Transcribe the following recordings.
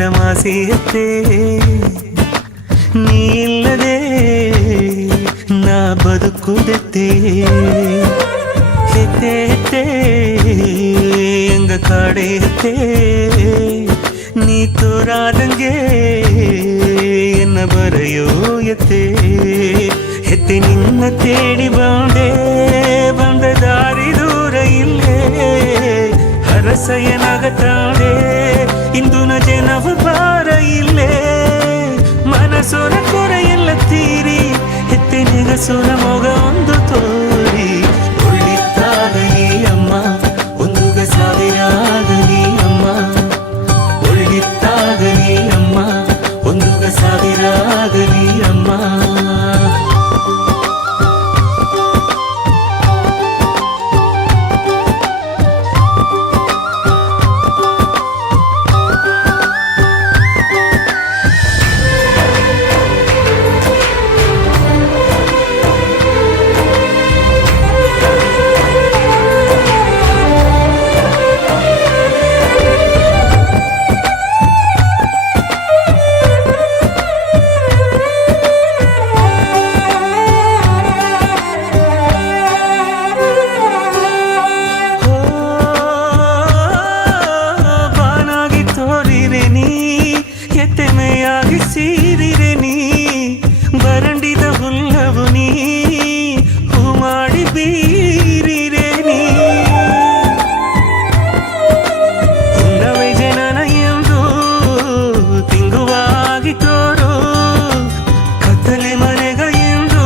ರಮಾಸೆಯತ್ತೆ ನೀ ಇಲ್ಲದೆ ನಾ ಬದುಕುದತ್ತೆ ಹೆತ್ತೆ ಹೆತ್ತೆ ಎಂಗ ಕಾಡೆ ಹೆತ್ತೆ ನೀ ತೋರಾದಂಗೆ ಎನ್ನ ಬರೆಯೋ ಎತ್ತೆ ಹೆತ್ತೆ ನಿನ್ನ ತೇಡಿ ಬಂದ ದಾರಿ ದೂರ ಇಲ್ಲೇ ಹರಸಯನಾಗತಾಳೆ ಇಂದು ನ ಜನವ ಬಾರ ಇಲ್ಲೇ ಮನಸೋರ ಕೊರ ಎಲ್ಲ ತೀರಿ ಹೆತ್ತೆ ನೆಗಸೋರ ಮೊಗ ಒಂದು ತೋರಿ ಒಳ್ಳಿತ್ತಾಗಲಿ ಅಮ್ಮ ಒಂದುಗ ಸಾವಿರ ಆಗಲಿ ಅಮ್ಮ ಒಳ್ಳಿತ್ತಾಗಲಿ ಅಮ್ಮ ಒಂದುಗ ಸಾವಿರ ಆಗಲಿ ಅಮ್ಮ ಸೀರಿರೆ ನೀ ಬರಂಡಿದ ಹುಲ್ಲವು ನೀ ಹೂ ಮಾಡಿ ಬೀರಿರೆ ನೀ ಹುಲ್ಲವೇ ಜನನ ಎಂದು ತಿಂಗುವಾಗಿ ತೋರು ಕತ್ತಲೆ ಮನೆಗ ಎಂದು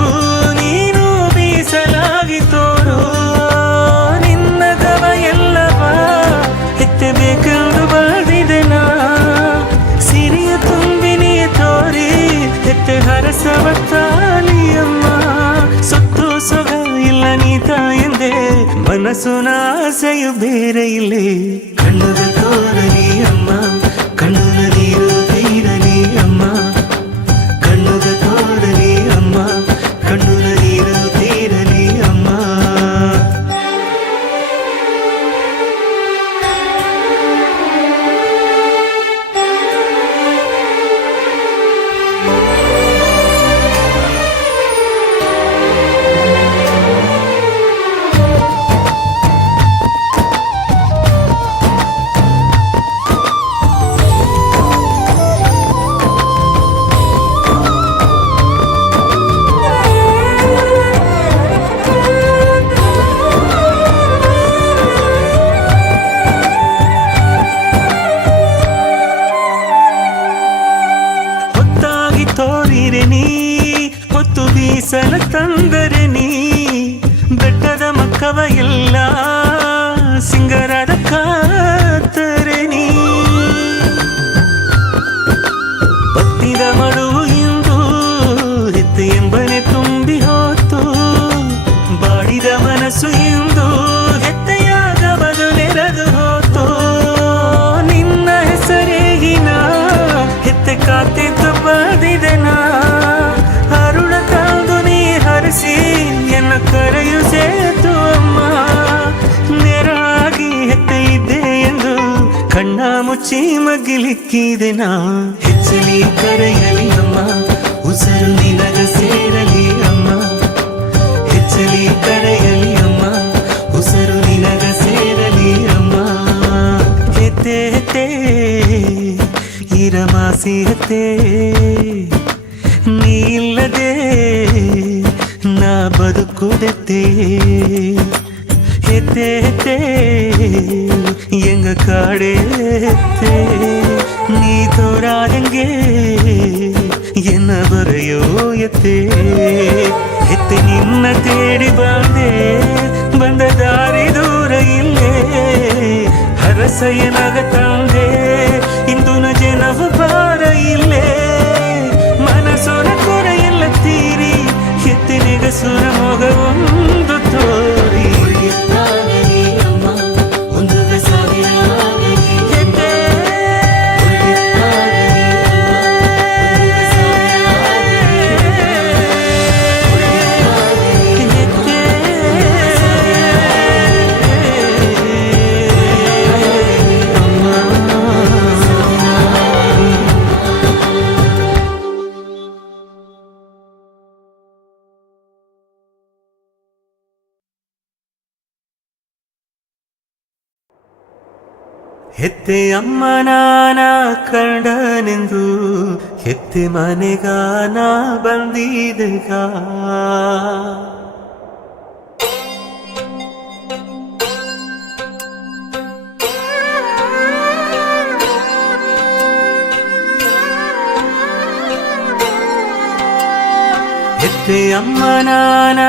ನೀನು ಬೀಸಲಾಗಿ ತೋರು ನಿನ್ನ ದವ ಎಲ್ಲವ ಎತ್ತಬೇಕೆಂದು ಬರೆದಿದೆ ನಾ ಸಿರಿಯ ಹರಸವತ್ತಾಲಿಯಮ್ಮ ಸೊತ್ತು ಸೊಗ ಇಲ್ಲ ನೀತ ಎಂದೆ ಮನಸ್ಸುನ ಆಸೆಯು ಬೇರೆ ಇಲ್ಲೇ ಕಣ್ಣುಗ ತೋರಲಿ ಅಮ್ಮ ಕಣ್ಣುನ ನೀರು ತೀರಲಿ ಅಮ್ಮ ಕಣ್ಣುಗ ತೋರಲಿ ಅಮ್ಮ ಕಣ್ಣುನ ನೀರು ತೀರಲಿ ಅಮ್ಮ ತೋರಿರೆ ನೀ ಹೊತ್ತು ಬೀಸಲ ತಂದರೆ ನೀ ಬೆಟ್ಟದ ಮಕ್ಕವ ಎಲ್ಲ ಸಿಂಗರದ ಕಾತರೆ ನೀ ಬತ್ತಿದ ಮಡುವು ಇಂದು ಹೆತ್ತು ಎಂಬನೆ ತುಂಬಿ ಹೋತು ಬಾಡಿದ ಮನಸ್ಸು ಇಂದು ಹೆತ್ತೆಯಾದ ಬದುಲೆರದು ಹೋತು ನಿನ್ನ ಹೆಸರೇಗಿನ ಹೆತ್ತೆ ಕಾತಿದ್ದು ಬದಿದೆನಾ ಅರುಣ ತಂದು ನೀ ಹರಿಸಿ ಎನ್ನ ಕರೆಯು ಸೇತು ಅಮ್ಮ ನೆರಾಗಿ ಹೆತ್ತೆ ಇದ್ದೆ ಎಂದು ಕಣ್ಣ ಮುಚ್ಚಿ ಮಗ್ಗಿಲಿಕ್ಕಿದೆನಾ ಹೆಚ್ಚಲಿ ಕರೆಯಲಿ ಅಮ್ಮ ಉಸಿರು ನಿನಗ ಸೇರಲಿ ಅಮ್ಮ ಹೆಚ್ಚಲಿ ಕರೆಯಲಿ ಅಮ್ಮ ಉಸಿರು ನಿನಗ ಸೇರಲಿ ಅಮ್ಮ ಹೆತ್ತೆ ಹೆತ್ತೆ ರಮಾಸೆಯತ್ತೆ ನೀ ಇಲ್ಲದೆ ನಾ ಬದುಕುದತ್ತೆ ಹೆತ್ತೆ ಹೆತ್ತೆ ಎಂಗ ಕಾಡೆ ಹೆತ್ತೆ ನೀ ತೋರಾದಂಗೆ ಎನ್ನ ಬರೆಯೋ ಎತ್ತೆ ಹೆತ್ತೆ ನಿನ್ನ ತೇಡಿ ಬಂದ ದಾರಿ ದೂರ ಇಲ್ಲೇ ಹರಸಯನಾಗತಾಂದೆ ಇಂದು ನ ಜನವ ಬಾರ ಇಲ್ಲೇ ಮನಸೋರ ಕೊರ ಎಲ್ಲ ತೀರಿ ಎತ್ತಿ ನೆಗಸುರ ಮೊಗ ಒಂದು ತೋರಿ Mama. ಹೆತ್ತೆ ಅಮ್ಮನಾನ ಕಂಡನೆಂದು ಹೆತ್ತೆ ಮನೆಗಾನ ಬಂದಿದೆಗ. ಹೆತ್ತೆ ಅಮ್ಮನಾನ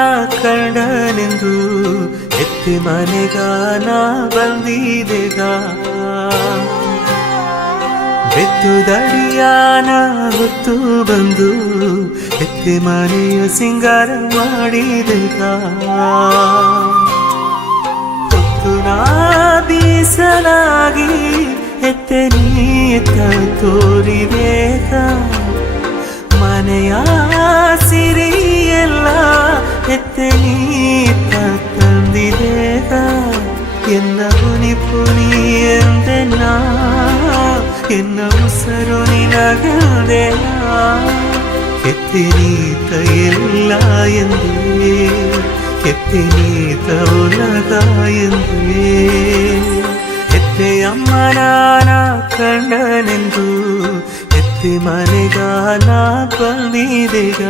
ಕಂಡನೆಂದು ಹೆತ್ತೆ ಮನೆಗಾನ ಬಂದಿದೆಗ. ಬೆತ್ತು ದಡಿಯಾನ ಹೊತ್ತು ಬಂದು ಹೆತ್ತೆ ಮನೆಯ ಸಿಂಗಾರ ಮಾಡಿದೆಗ. ಹೊತ್ತು ನಾ ಬೀಸಲಾಗಿ ಹೆತ್ತೆ ನೀತ ತೋರಿಬೇಕ. ಮನೆಯ ಸಿರಿಯೆಲ್ಲ ಹೆತ್ತೆ ನೀತ ತಂದಿದೇಗ. ಎನ್ನ ಪುನಿ ಪುನಿ ಎಂದೆನ ಎನ್ನ ಉಸರು ನಿನಗಂದೆನ. ಹೆತ್ತೆ ನೀತ ಎಲ್ಲ ಎಂದೇ ಹೆತ್ತೆ ನೀತ ಉಲಗ ಎಂದೇ. ಹೆತ್ತೆ ಅಮ್ಮನಾನ ಕಂಡನೆಂದು ಹೆತ್ತೆ ಮನೆಗಾನ ಬಂದಿದೆಗ.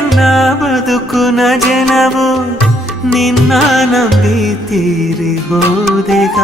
ಎನ್ನ ಬದುಕುನ ಜನವು ನಿನ್ನ ನಂಬಿ ತೀರಿ ಹೋದೆಗ.